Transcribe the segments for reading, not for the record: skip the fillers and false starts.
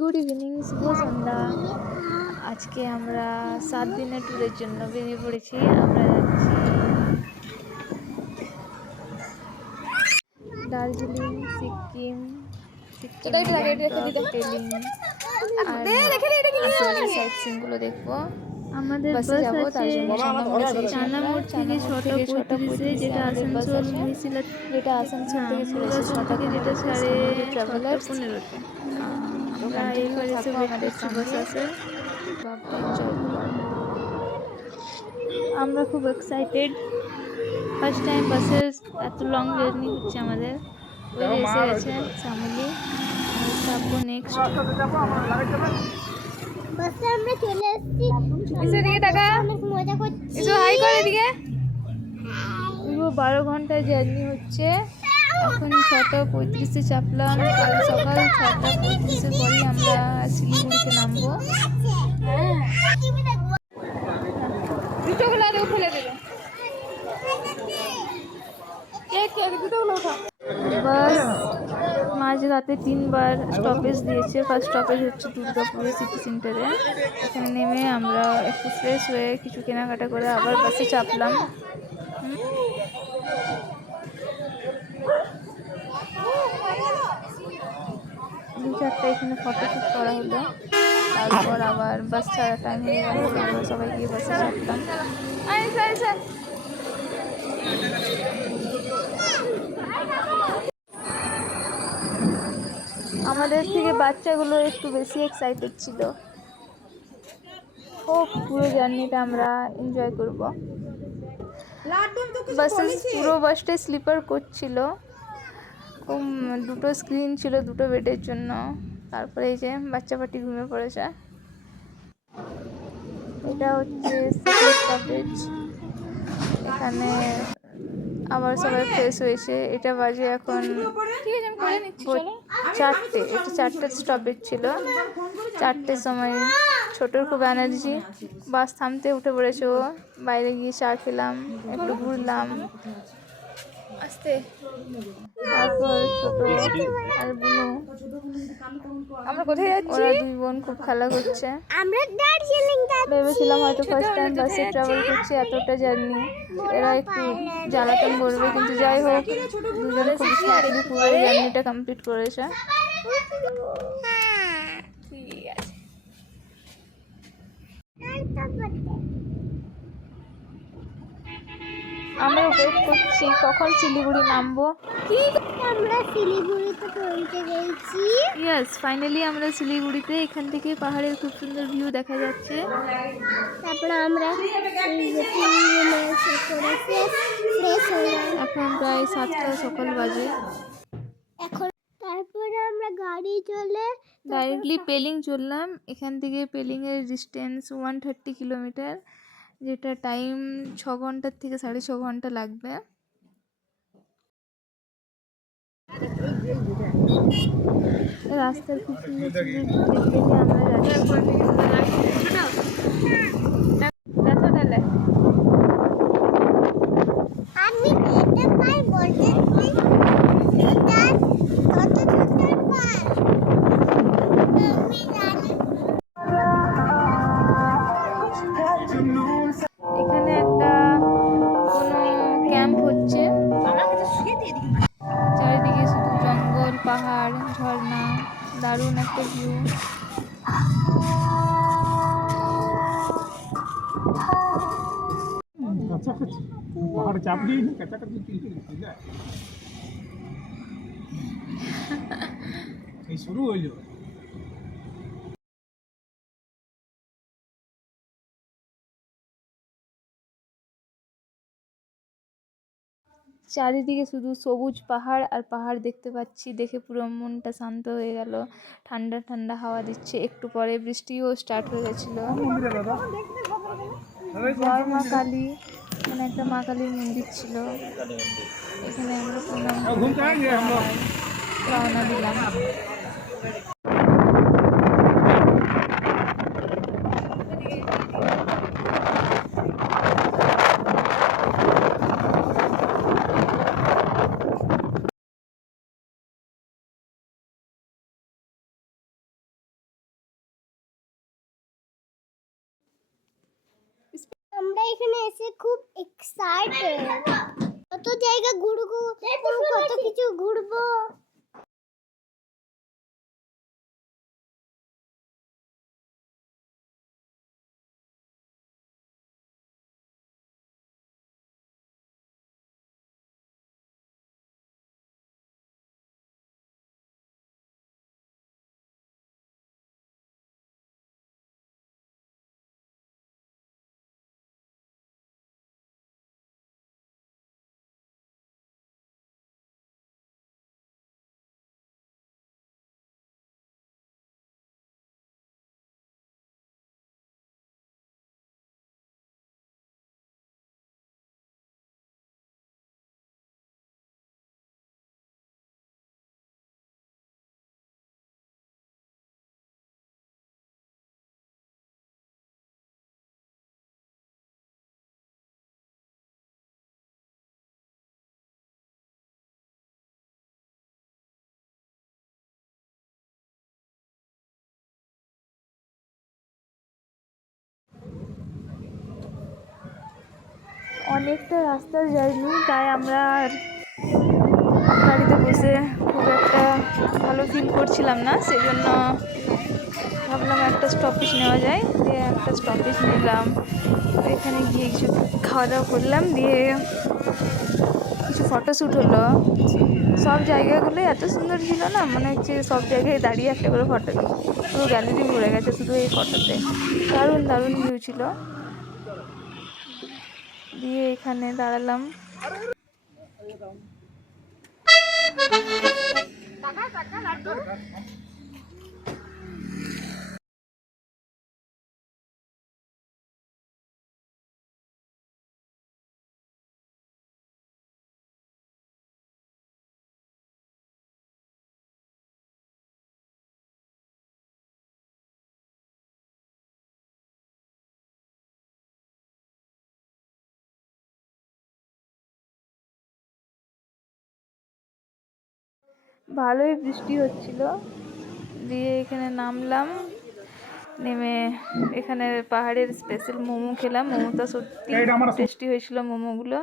Good evening, শুভ সন্ধ্যা। আজকে আমরা 7 দিনের ট্যুরের জন্য বেরিয়ে পড়েছি। আমরা যাচ্ছি দার্জিলিং, সিকিম, গ্যাংটক, টেলিং আর আশেপাশে সাইট সিনগুলো দেখবো। আমাদের বাসে যাব, তার জন্য চানামোড় থেকে 6:35, যেটা আসানসোল থেকে ছেড়েছে 6:15, সামগ্রী ট্রাভেলার্স। আমরা এবারে এসে ওয়েট করছি বাস আসে। ব্লগটা এনজয় করো। আমরা খুব এক্সাইটেড, ফার্স্ট টাইম বাসের এত লং জার্নি হচ্ছে আমাদের। ওই এসে গেছে শ্যামলি, চাপবো নেক্সট বাসে। আমরা চলে এসেছি, এদিকে টাকা অনেক মজা করছি। এসো হাই করে এদিকে। পুরো 12 ঘন্টার জার্নি হচ্ছে। এখন 6:35 চাপলাম। কাল সকাল 6:35 পরেই আমরা শিলিগুড়িতে নামবো। দুটোগুলো আগে ফেলে দেবে। বাস মাঝরাতে 3বার স্টপেজ দিয়েছে। ফার্স্ট স্টপেজ হচ্ছে দুর্গাপুরে সিটি সেন্টারে। এখানে নেমে আমরা একটু ফ্রেশ হয়ে কিছু কেনাকাটা করে আবার বাসে চাপলাম। 2-4টা এখানে ফটোশ্যুট করা হলো। তারপর আবার বাস ছাড়া টাইম হয়ে গেল, আমরা সবাই গিয়ে বাসে চাপলাম। আমাদের থেকে বাচ্চাগুলো একটু বেশি এক্সাইটেড ছিল। খুব পুরো জার্নিটা আমরা এনজয় করব। পুরো বাসটাই স্লিপার করছিল। খুব দুটো স্ক্রিন ছিল দুটো বেডের জন্য। তারপরে এই যে বাচ্চা পাটি ঘুমিয়ে পড়েছে। এটা হচ্ছে সেকেন্ড স্টপেজ। এখানে আবার সবাই ফ্রেশ হয়েছে। এটা বাজে এখন 4টে। এটা 4টে স্টপেজ ছিল। 4টের সময় ছোটোর খুব এনার্জি, বাস থামতে উঠে পড়েছে ও। বাইরে গিয়ে চা খেলাম, একটু ঘুরলাম আস্তে। তারপর ছোট আর বুনু, আমরা কোথায় যাচ্ছি? ওরা 2 বোন খুব খেলা করছে। আমরা দার্জিলিং ভেবেছিলাম হয়তো ফার্স্ট টাইম বাসে ট্রাভেল করছি, এতটা জার্নি এরা একটু জ্বালাতন করবে, কিন্তু যাই হোক দুজনে খুব স্মার্টলি পুরো জার্নিটা কমপ্লিট করেছে। ঠিক আছে, আমরা ওয়েট করছি কখন শিলিগুড়ি নামবো। আমরা শিলিগুড়িতে পৌঁছে গেছি। ইয়েস, ফাইনালি আমরা শিলিগুড়িতে। এখান থেকে পাহাড়ের খুব সুন্দর ভিউ দেখা যাচ্ছে। তারপরে আমরা এখন প্রায় 7টা সকাল বাজে। এখন তারপরে আমরা গাড়ি চলে ডাইরেক্টলি পেলিং চললাম। এখান থেকে পেলিংয়ের ডিস্টেন্স 130 কিলোমিটার, যেটা টাইম 6 ঘন্টার থেকে 6.5 ঘন্টা লাগবে। রাস্তার খুব সুন্দর সুন্দর দেখতে আমরা আমি এটা পাই বলতে এটা কত সুন্দর পাই আমি জানি। এখানে একটা কোনো ক্যাম্প হচ্ছে। চারিদিকে শুধু জঙ্গল, পাহাড়, ঝর্ণা, দারুণ একটা ভিউ। পাহাড় চাপ দিয়ে কাছাকাছি এই শুরু হইল। চারিদিকে শুধু সবুজ পাহাড় আর পাহাড় দেখতে পাচ্ছি। দেখে পুরো মনটা শান্ত হয়ে গেল। ঠান্ডা ঠান্ডা হাওয়া দিচ্ছে। একটু পরে বৃষ্টিও স্টার্ট হয়ে গেছিলো। জয় মা কালী, এখানে একটা মা কালীর মন্দির ছিল। এখানে আমরা প্রণাম করে রওনা দিলাম। আমরা এখানে এসে খুব এক্সাইটেড, কত জায়গা ঘুরবো, কত কিছু ঘুরবো। অনেকটা রাস্তার জার্নি, তাই আমরা আর গাড়িতে বসে খুব একটা ভালো ফিল করছিলাম না, সেই জন্য ভাবলাম একটা স্টপেজ নেওয়া যায়, দিয়ে একটা স্টপেজ নিলাম। এখানে গিয়ে কিছু খাওয়া দাওয়া করলাম, দিয়ে কিছু ফটোশ্যুট হলো। সব জায়গাগুলো এত সুন্দর ছিল না, মনে হচ্ছে সব জায়গায় দাঁড়িয়ে একটা করে ফটো নিই, পুরো গ্যালারি ভরে গেছে শুধু এই ফটোতে। দারুণ দারুণ ভিউ ছিল। দিয়ে এখানে দাঁড়ালাম। ভালোই বৃষ্টি হচ্ছিল, দিয়ে এখানে নামলাম। নেমে এখানে পাহাড়ের স্পেশাল মোমো খেলাম। মোমোটা সত্যি টেস্টি হয়েছিল মোমোগুলো।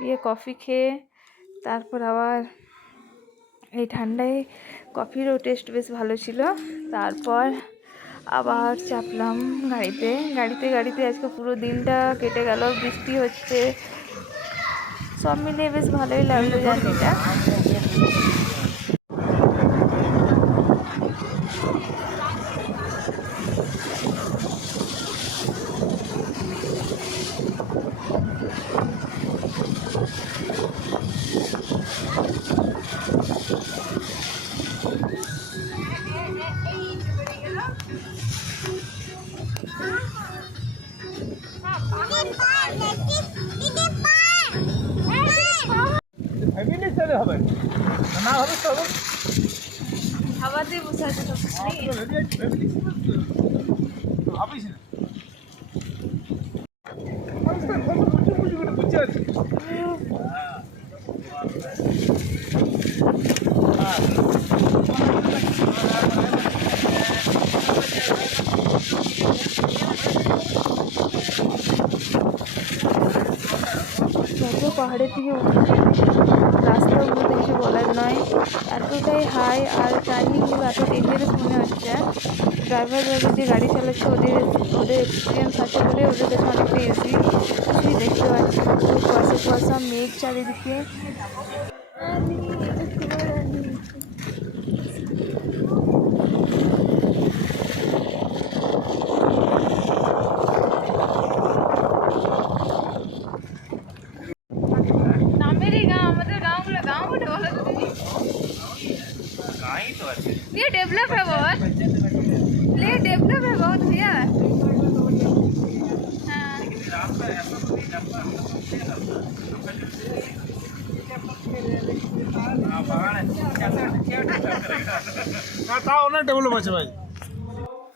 দিয়ে কফি খেয়ে তারপর আবার এই ঠান্ডায় কফিরও টেস্ট বেশ ভালো ছিল। তারপর আবার চাপলাম গাড়িতে আজকে পুরো দিনটা কেটে গেল। বৃষ্টি হচ্ছে, সব মিলিয়ে বেশ ভালোই লাগলো জার্নিটা। হবে না, হবে তো খাবারতে বসে আছে সব ভাবিস না বুঝতে আছে। যত পাহাড়ের থেকে উঠেছে রাস্তার মধ্যে কিছু বলার নয়, এতটাই হাই আর টার্নিংগুলো এত ডেঞ্জারাস মনে হচ্ছে। ড্রাইভার যে গাড়ি চালাচ্ছে ওদের এক্সপিরিয়েন্স আছে বলে ওদের কাছে অনেকটা ইজি। কিছুই দেখতে পাচ্ছি না, কুয়াশা কুয়াশা, মেঘ চারিদিকে। ये डेवलप है बहुत, ये डेवलप है बहुत भैया।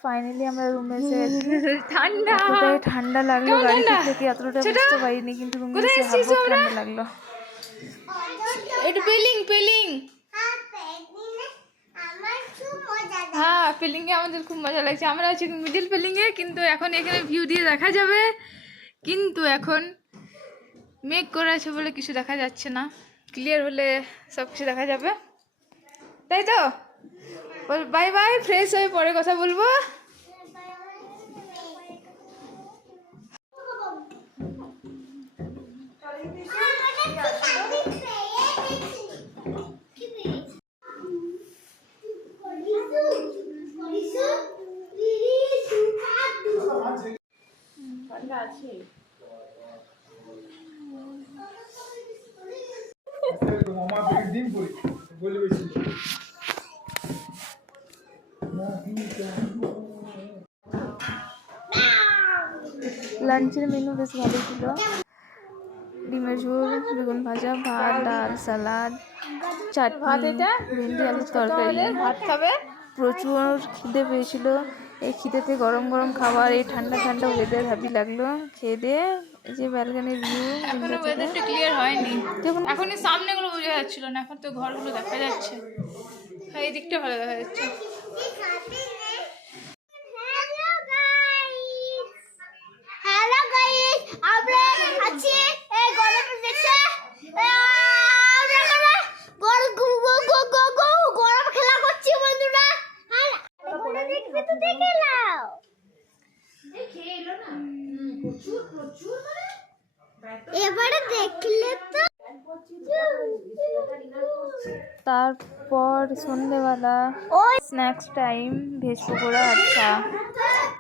ফাইনালি আমরা রুমে এসে ঠান্ডা, এতটাই ঠান্ডা লাগলো গাড়ি থেকে, এতটা বুঝতে পারিনি, কিন্তু রুমে এসে হালকা ঠান্ডা লাগলো। এটা পেলিং হ্যাঁ, পেলিংয়ে আমাদের খুব মজা লাগছে। আমরা আছি মিডিল পেলিংয়ে, কিন্তু এখন এখানে ভিউ দিয়ে দেখা যাবে কিন্তু এখন মেঘ করে আছে বলে কিছু দেখা যাচ্ছে না, ক্লিয়ার হলে সব কিছু দেখা যাবে, তাই তো? বাই বাই, ফ্রেশ হয়ে পরে কথা বলবো। আমার পেট ডিম করি বলে বেশি লাঞ্চের মেনু বেশ ভালো ছিল, ডিমের ঝোল, বেগুন ভাজা, ভাত, ডাল, সালাদ, চাটনি, ভেন্ডি আলুর তরকারি। ভাত খাবে? প্রচুর খিদে পেয়েছিল, এই খিদেতে গরম গরম খাবার, এই ঠান্ডা ঠান্ডা ওয়েদার হ্যাপি লাগলো খেয়ে দিয়ে। এই যে ব্যালকনির ভিউ, এখনো ওয়েদারটা ক্লিয়ার হয়নি, এখন এই সামনেগুলো বোঝা যাচ্ছিল না, এখন তো ঘরগুলো দেখা যাচ্ছে, হ্যাঁ এই দিকটা ভালো দেখা যাচ্ছে। হ্যালো গাইস, আমরা আছি এই গরমের দেশে। গরম খেলা করছি বন্ধুরা। আর দেখবে তো দেখে নাও। এবারে দেখলে তো। তারপর সন্ধ্যেবেলা স্ন্যাক্স টাইম, ভেজ পকোড়া। আচ্ছা